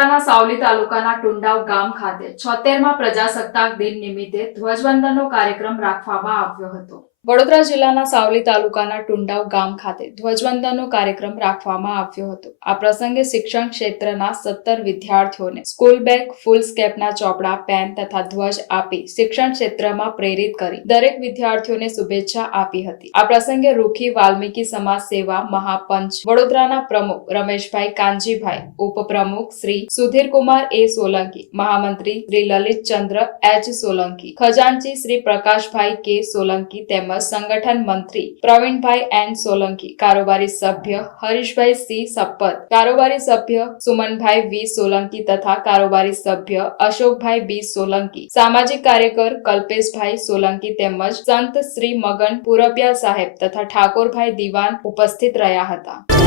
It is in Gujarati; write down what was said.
જિલ્લાના સાવલી તાલુકાના ટુંડાવ ગામ ખાતે છોતેરમાં પ્રજાસત્તાક દિન નિમિત્તે ધ્વજવંદનનો કાર્યક્રમ રાખવામાં આવ્યો હતો. વડોદરા જિલ્લાના સાવલી તાલુકાના ટુંડાવ ગામ ખાતે ધ્વજવંદનનો કાર્યક્રમ રાખવામાં આવ્યો હતો. આ પ્રસંગે શિક્ષણ ક્ષેત્રના સત્તર વિદ્યાર્થીઓને સ્કૂલ બેગ, ફૂલ સ્કેપના ચોપડા, પેન તથા ધ્વજ આપી શિક્ષણ ક્ષેત્રમાં પ્રેરિત કરી દરેક વિદ્યાર્થીઓને શુભેચ્છા આપી હતી. આ પ્રસંગે રૂખી વાલ્મીકી સમાજ સેવા મહાપંચ વડોદરાના પ્રમુખ રમેશભાઈ કાનજીભાઈ, ઉપપ્રમુખ શ્રી સુધીરકુમાર એ સોલંકી, મહામંત્રી શ્રી લલિત ચંદ્ર એચ સોલંકી, ખજાનચી શ્રી પ્રકાશભાઈ કે સોલંકી તેમજ સંગઠન મંત્રી પ્રવીણભાઈ એન સોલંકી, કારોબારી સભ્ય હરીશભાઈ સી સપ્પત, કારોબારી સભ્ય સુમનભાઈ વી સોલંકી તથા કારોબારી સભ્ય અશોકભાઈ બી સોલંકી, સામાજિક કાર્યકર કલ્પેશભાઈ સોલંકી તેમજ સંત શ્રી મગન પુરબિયા સાહેબ તથા ઠાકોરભાઈ દિવાન ઉપસ્થિત રહ્યા હતા.